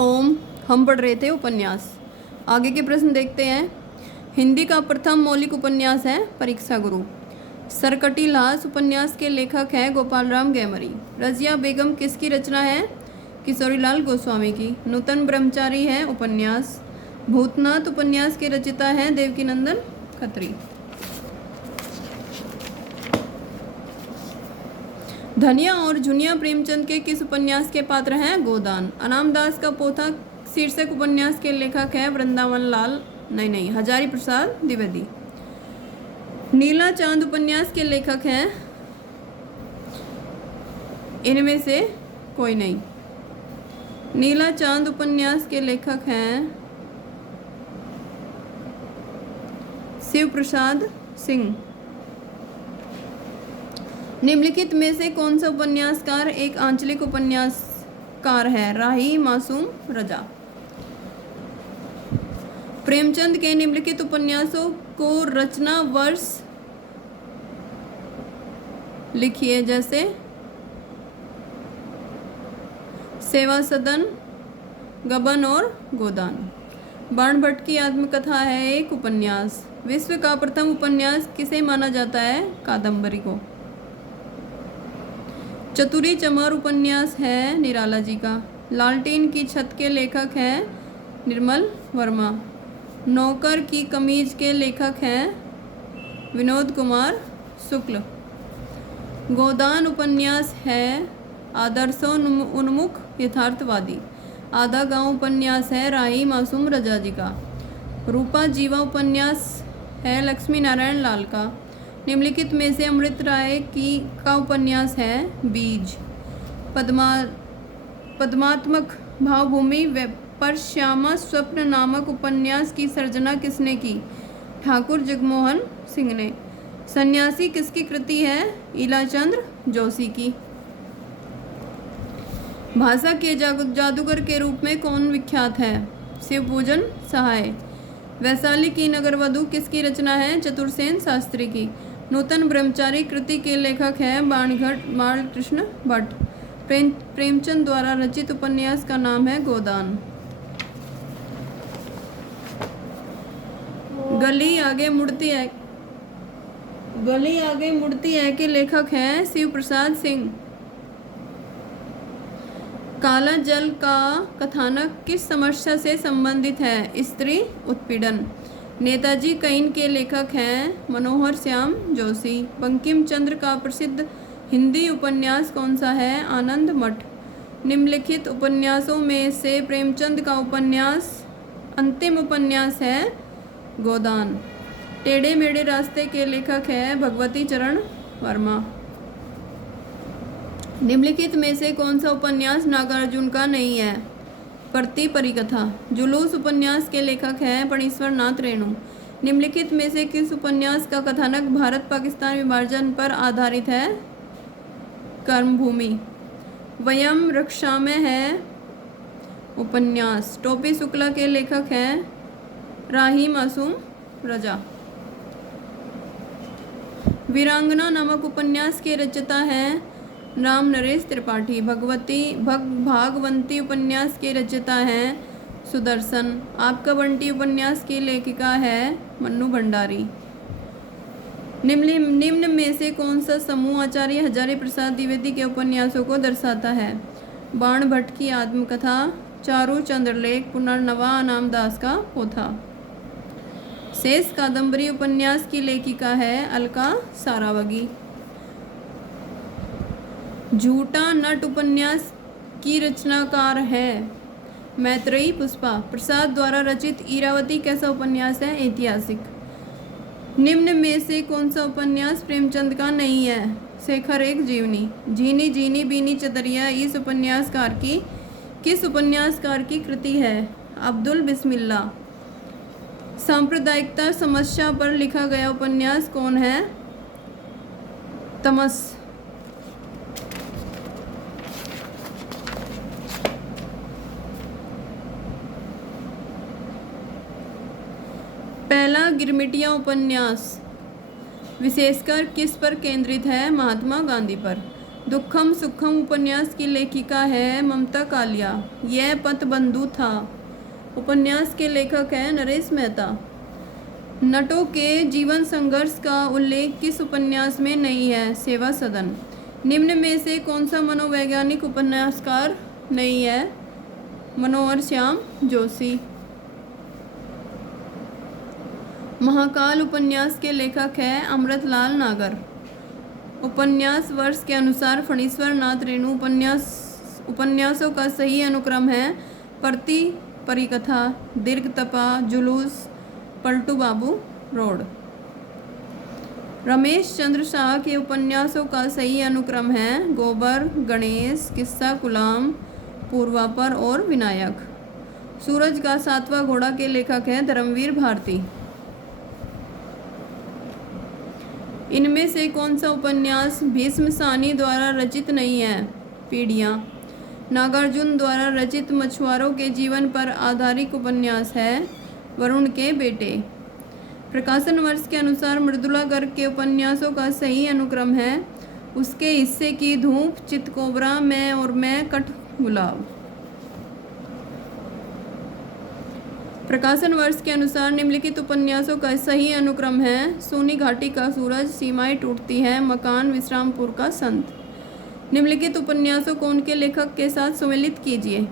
ओम। हम पढ़ रहे थे उपन्यास। आगे के प्रश्न देखते हैं। हिंदी का प्रथम मौलिक उपन्यास है परीक्षा गुरु। सरकटीलास उपन्यास के लेखक हैं गोपाल राम गैमरी। रजिया बेगम किसकी रचना है? किशोरीलाल गोस्वामी की। नूतन ब्रह्मचारी है उपन्यास। भूतनाथ उपन्यास के रचिता हैं देवकीनंदन खत्री। धनिया और झुनिया प्रेमचंद के किस उपन्यास के पात्र हैं? गोदान। अनामदास का पोथा शीर्षक उपन्यास के लेखक हैं वृंदावन लाल हजारी प्रसाद द्विवेदी। नीला चांद उपन्यास के लेखक हैं इनमें से कोई नहीं। नीला चांद उपन्यास के लेखक हैं शिव प्रसाद सिंह। निम्नलिखित में से कौन सा उपन्यासकार एक आंचलिक उपन्यासकार है? राही मासूम रजा। प्रेमचंद के निम्नलिखित उपन्यासों को रचना वर्ष लिखिए, जैसे सेवा सदन, गबन और गोदान। बाण भट्ट की आत्मकथा है एक उपन्यास। विश्व का प्रथम उपन्यास किसे माना जाता है? कादम्बरी को। चतुरी चमार उपन्यास है निराला जी का। लालटेन की छत के लेखक हैं निर्मल वर्मा। नौकर की कमीज के लेखक हैं विनोद कुमार शुक्ल। गोदान उपन्यास है आदर्शोन्मुख यथार्थवादी। आधा गांव उपन्यास है राही मासूम रजा जी का। रूपा जीवा उपन्यास है लक्ष्मी नारायण लाल का। निम्नलिखित में से अमृत राय का उपन्यास है बीज। पद्मात्मक भावभूमि पर श्यामा स्वप्न नामक उपन्यास की सर्जना किसने की? ठाकुर जगमोहन सिंह ने। सन्यासी किसकी कृति है? इलाचंद्र जोशी की। भाषा के जादूगर के रूप में कौन विख्यात है? शिवपूजन सहाय। वैशाली की नगरवधु किसकी रचना है? चतुरसेन शास्त्री की। नूतन ब्रह्मचारी कृति के लेखक हैं बालकृष्ण भट्ट। प्रेमचंद द्वारा रचित उपन्यास का नाम है गोदान। गली आगे मुड़ती है के लेखक हैं शिव प्रसाद सिंह। काला जल का कथानक किस समस्या से संबंधित है? स्त्री उत्पीड़न। नेताजी कईन के लेखक हैं मनोहर श्याम जोशी। बंकिम चंद्र का प्रसिद्ध हिंदी उपन्यास कौन सा है? आनंद मठ। निम्नलिखित उपन्यासों में से प्रेमचंद का उपन्यास अंतिम उपन्यास है गोदान। टेढ़े मेढ़े रास्ते के लेखक हैं भगवती चरण वर्मा। निम्नलिखित में से कौन सा उपन्यास नागार्जुन का नहीं है? प्रति परिकथा। जुलूस उपन्यास के लेखक हैं फणीश्वर नाथ रेणु। निम्नलिखित में से किस उपन्यास का कथानक भारत पाकिस्तान विभाजन पर आधारित है? कर्मभूमि। वयम रक्षा में है उपन्यास। टोपी शुक्ला के लेखक हैं राही मासूम रजा। वीरांगना नामक उपन्यास के रचयिता हैं राम नरेश त्रिपाठी। भागवंती उपन्यास के रचयिता हैं सुदर्शन। आपका बंटी उपन्यास की लेखिका है मन्नू भंडारी। निम्न में से कौन सा समूह आचार्य हजारी प्रसाद द्विवेदी के उपन्यासों को दर्शाता है? बाण भट्ट की आत्मकथा, चारू चंद्रलेख, पुनर्नवा, अनामदास का पोथा। शेष कादम्बरी उपन्यास की लेखिका है अलका सारावगी। झूठा नट उपन्यास की रचनाकार है मैत्रेयी पुष्पा। प्रसाद द्वारा रचित इरावती कैसा उपन्यास है? ऐतिहासिक। निम्न में से कौन सा उपन्यास प्रेमचंद का नहीं है? शेखर एक जीवनी। झीनी झीनी बीनी चतरिया किस उपन्यासकार की कृति है? अब्दुल बिस्मिल्ला। सांप्रदायिकता समस्या पर लिखा गया उपन्यास कौन है? तमस। पहला गिरमिटिया उपन्यास विशेषकर किस पर केंद्रित है? महात्मा गांधी पर। दुखम सुखम उपन्यास की लेखिका है ममता कालिया। यह पथबंधु था उपन्यास के लेखक हैं नरेश मेहता। नटों के जीवन संघर्ष का उल्लेख किस उपन्यास में नहीं है? सेवा सदन। निम्न में से कौन सा मनोवैज्ञानिक उपन्यासकार नहीं है? मनोहर श्याम जोशी। महाकाल उपन्यास के लेखक हैं अमृतलाल नागर। उपन्यास वर्ष के अनुसार फणीश्वर नाथ रेणु उपन्यासों का सही अनुक्रम है प्रति परिकथा, दीर्घ तपा, जुलूस, पलटू बाबू रोड। रमेश चंद्र शाह के उपन्यासों का सही अनुक्रम है गोबर, गणेश, किस्सा गुलाम, पूर्वापर और विनायक। सूरज का सातवां घोड़ा के लेखक हैं धर्मवीर भारती। इनमें से कौन सा उपन्यास भीष्म सानी द्वारा रचित नहीं है? पीढ़ियाँ। नागार्जुन द्वारा रचित मछुआरों के जीवन पर आधारित उपन्यास है वरुण के बेटे। प्रकाशन वर्ष के अनुसार मृदुला गर्ग के उपन्यासों का सही अनुक्रम है उसके हिस्से की धूप, चितकोबरा, मैं और मैं, कठगुलाब। प्रकाशन वर्ष के अनुसार निम्नलिखित उपन्यासों का सही अनुक्रम है सोनी घाटी का सूरज, सीमाएं टूटती हैं, मकान, विश्रामपुर का संत। निम्नलिखित उपन्यासों को उनके लेखक के साथ सम्मिलित कीजिए।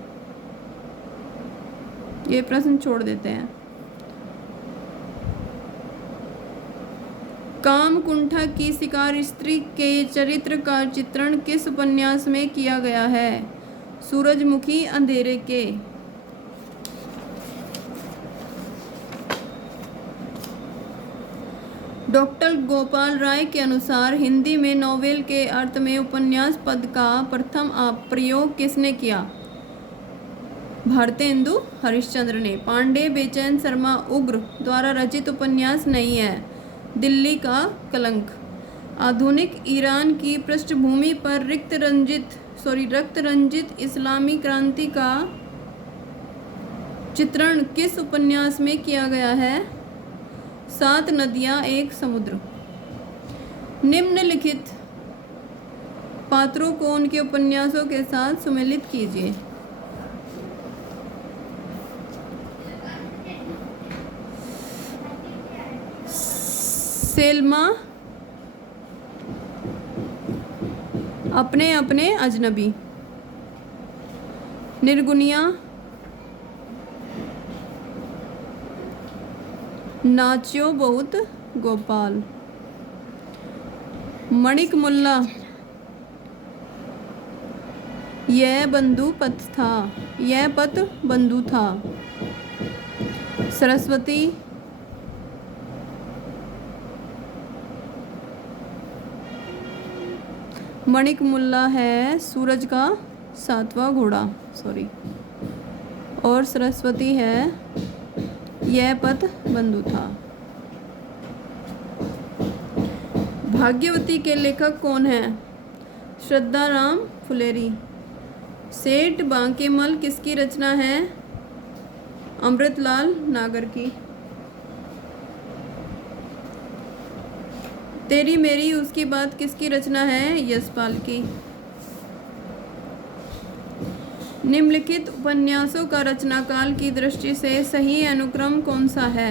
ये प्रश्न छोड़ देते हैं। कामकुंठा की शिकार स्त्री के चरित्र का चित्रण किस उपन्यास में किया गया है? सूरजमुखी अंधेरे के। डॉक्टर गोपाल राय के अनुसार हिंदी में नोवेल के अर्थ में उपन्यास पद का प्रथम प्रयोग किसने किया? भारतेंदु हरिश्चंद्र ने। पांडे बेचैन शर्मा उग्र द्वारा रचित उपन्यास नहीं है दिल्ली का कलंक। आधुनिक ईरान की पृष्ठभूमि पर रक्त रंजित इस्लामी क्रांति का चित्रण किस उपन्यास में किया गया है? 7 नदियां एक समुद्र। निम्नलिखित पात्रों को उनके उपन्यासों के साथ सम्मिलित कीजिए। सेल्मा अपने अपने अजनबी। निर्गुनिया नाच्यो बहुत गोपाल। मणिक मुल्ला यह पथ बंधु था। सरस्वती मणिक मुल्ला है सूरज का 7वां घोड़ा और सरस्वती है यह पथ बंधु था। भाग्यवती के लेखक कौन हैं? श्रद्धाराम फुलेरी। सेठ बांकेमल किसकी रचना है? अमृतलाल नागर की। तेरी मेरी उसकी बात किसकी रचना है? यशपाल की। निम्नलिखित उपन्यासों का रचनाकाल की दृष्टि से सही अनुक्रम कौन सा है?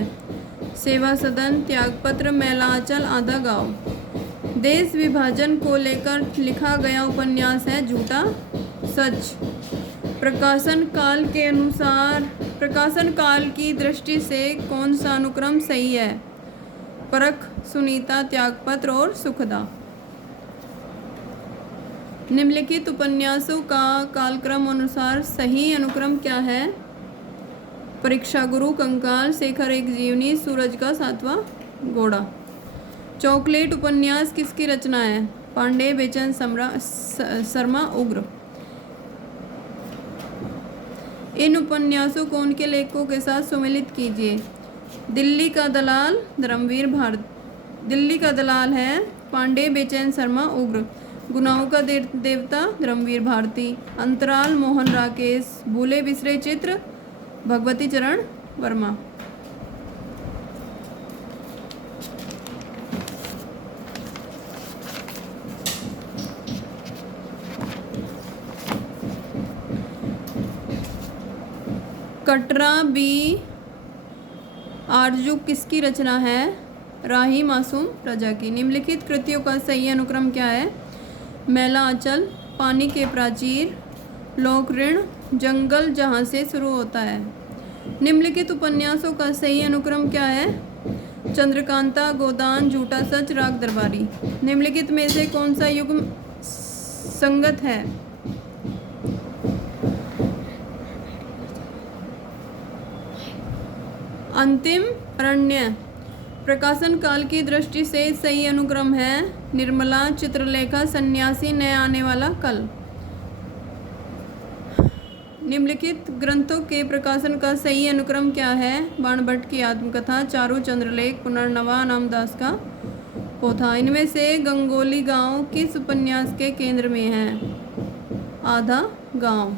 सेवा सदन, त्यागपत्र, मैलांचल, आधा गांव। देश विभाजन को लेकर लिखा गया उपन्यास है झूठा सच। प्रकाशन काल की दृष्टि से कौन सा अनुक्रम सही है? परख, सुनीता, त्यागपत्र और सुखदा। निम्नलिखित उपन्यासों का कालक्रम अनुसार सही अनुक्रम क्या है? परीक्षा गुरु, कंकाल, शेखर एक जीवनी, सूरज का 7वां घोड़ा। चॉकलेट उपन्यास किसकी रचना है? पांडे बेचैन शर्मा उग्र। इन उपन्यासों को उनके लेखकों के साथ सम्मिलित कीजिए। दिल्ली का दलाल दिल्ली का दलाल है पांडे बेचैन शर्मा उग्र। गुनाहों का देवता धर्मवीर भारती। अंतराल मोहन राकेश। भूले बिसरे चित्र भगवती चरण वर्मा। कटरा बी आरजू किसकी रचना है? राही मासूम रजा की। निम्नलिखित कृतियों का सही अनुक्रम क्या है? मैला आंचल, पानी के प्राचीर, लोक ऋण, जंगल जहाँ से शुरू होता है। निम्नलिखित उपन्यासों का सही अनुक्रम क्या है? चंद्रकांता, गोदान, झूठा सच, राग दरबारी। निम्नलिखित में से कौन सा युग्म संगत है? अंतिम अरण्य। प्रकाशन काल की दृष्टि से सही अनुक्रम है निर्मला, चित्रलेखा, सन्यासी, नया आने वाला कल। निम्नलिखित ग्रंथों के प्रकाशन का सही अनुक्रम क्या है? बाणभट्ट की आत्मकथा, चारू चंद्रलेख, पुनर्नवा, नामदास का पोथा। इनमें से गंगोली गांव किस उपन्यास के केंद्र में है? आधा गांव।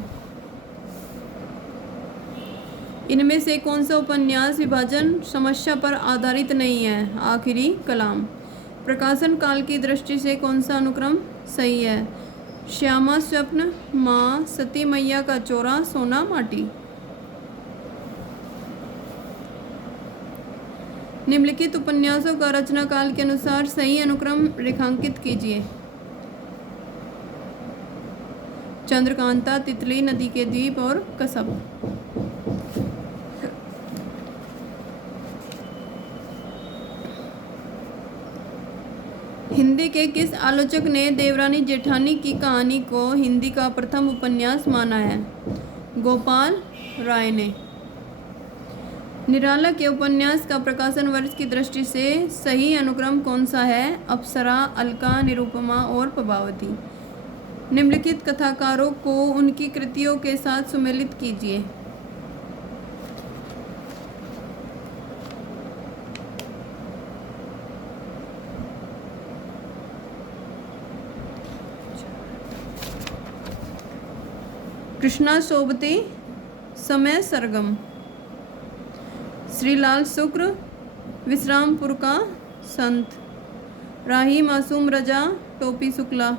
इनमें से कौन सा उपन्यास विभाजन समस्या पर आधारित नहीं है? आखिरी कलाम। प्रकाशन काल की दृष्टि से कौन सा अनुक्रम सही है? श्यामा स्वप्न, माँ, सती मैया का चोरा, सोना माटी। निम्नलिखित उपन्यासों का रचना काल के अनुसार सही अनुक्रम रेखांकित कीजिए। चंद्रकांता, तितली, नदी के द्वीप और कसब। हिंदी के किस आलोचक ने देवरानी जेठानी की कहानी को हिंदी का प्रथम उपन्यास माना है? गोपाल राय ने। निराला के उपन्यास का प्रकाशन वर्ष की दृष्टि से सही अनुक्रम कौन सा है? अप्सरा, अलका, निरुपमा और प्रभावती। निम्नलिखित कथाकारों को उनकी कृतियों के साथ सुमेलित कीजिए। कृष्णा सोबती, समय सरगम। श्रीलाल शुक्र, विश्रामपुर का संत। राही मासूम रजा, टोपी शुक्ला।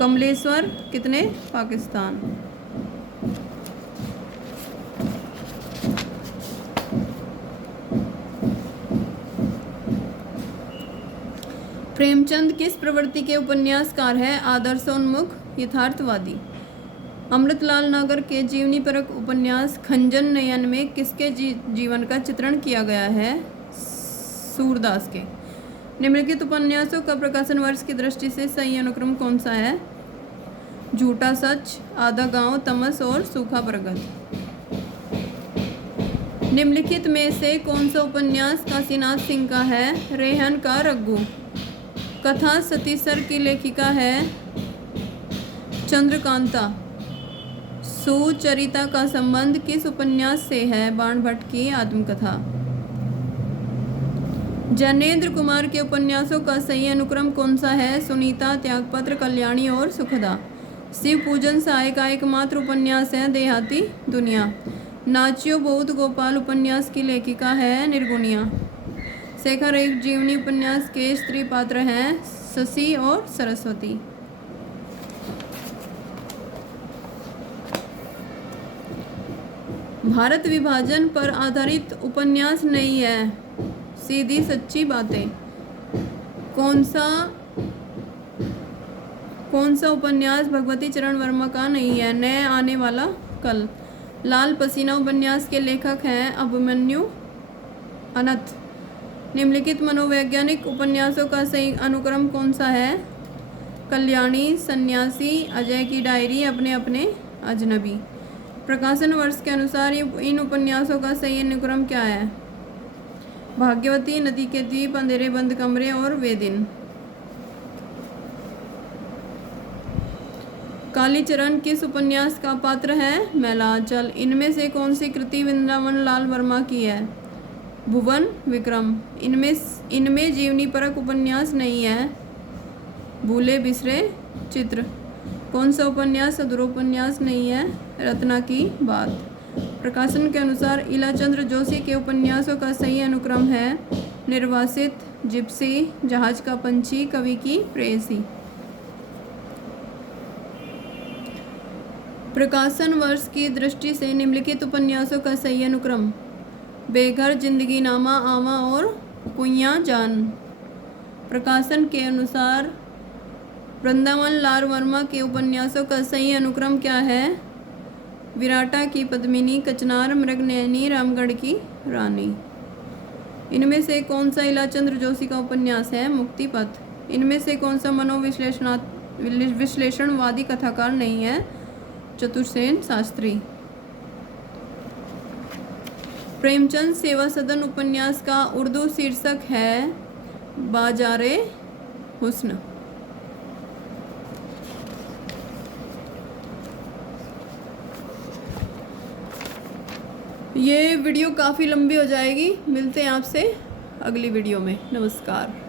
कमलेश्वर कितने? पाकिस्तान। प्रेमचंद किस प्रवृत्ति के उपन्यासकार है? आदर्शोन्मुख, यथार्थवादी। अमृतलाल नागर के जीवनी परक उपन्यास खंजन नयन में किसके जीवन का चित्रण किया गया है? सूरदास के। निम्नलिखित उपन्यासों का प्रकाशन वर्ष की दृष्टि से सही अनुक्रम कौन सा है? झूठा सच, आधा गांव, तमस और सूखा बरगद। निम्नलिखित में से कौन सा उपन्यास काशीनाथ सिंह का है? रेहन का रघु। कथा सतीसर की लेखिका है चंद्रकांता। सुचरिता का संबंध किस उपन्यास से है? बाणभट्ट की आत्मकथा। जैनेन्द्र कुमार के उपन्यासों का सही अनुक्रम कौन सा है? सुनीता, त्यागपत्र, कल्याणी और सुखदा। शिव पूजन सहाय का एकमात्र उपन्यास है देहाती दुनिया। नाचियो बहुत गोपाल उपन्यास की लेखिका है निर्गुणिया। शेखर एक जीवनी उपन्यास के स्त्री पात्र हैं शशि और सरस्वती। भारत विभाजन पर आधारित उपन्यास नहीं है। सीधी सच्ची बातें। कौन सा उपन्यास भगवती चरण वर्मा का नहीं है? नए आने वाला कल। लाल पसीना उपन्यास के लेखक हैं अभिमन्यु अनंत। निम्नलिखित मनोवैज्ञानिक उपन्यासों का सही अनुक्रम कौन सा है? कल्याणी, सन्यासी, अजय की डायरी, अपने अपने अजनबी। प्रकाशन वर्ष के अनुसार इन उपन्यासों का सही अनुक्रम क्या है? भाग्यवती, नदी के द्वीप, अंधेरे बंद कमरे और वे दिन। कालीचरण किस उपन्यास का पात्र है? मैला आंचल। इनमें से कौन सी कृति वृंदावन लाल वर्मा की है? भुवन विक्रम। इनमें जीवनी परक उपन्यास नहीं है। भूले बिसरे चित्र। कौन सा उपन्यास अधूरोपन्यास नहीं है? रत्ना की बात। प्रकाशन के अनुसार इलाचंद्र जोशी के उपन्यासों का सही अनुक्रम है निर्वासित, जिप्सी, जहाज का पंछी, कवि की प्रेयसी। प्रकाशन वर्ष की दृष्टि से निम्नलिखित उपन्यासों का सही अनुक्रम: बेघर, जिंदगी नामा, आमा और कुइयाँ जान। प्रकाशन के अनुसार वृंदावन लाल वर्मा के उपन्यासों का सही अनुक्रम क्या है? विराटा की पद्मिनी, कचनार, मृगनयनी, रामगढ़ की रानी। इनमें से कौन सा इलाचंद्र जोशी का उपन्यास है? मुक्तिपथ। इनमें से कौन सा विश्लेषणवादी कथाकार नहीं है? चतुर्सेन शास्त्री। प्रेमचंद सेवा सदन उपन्यास का उर्दू शीर्षक है बाजारे हुस्न। ये वीडियो काफ़ी लंबी हो जाएगी, मिलते हैं आपसे अगली वीडियो में। नमस्कार।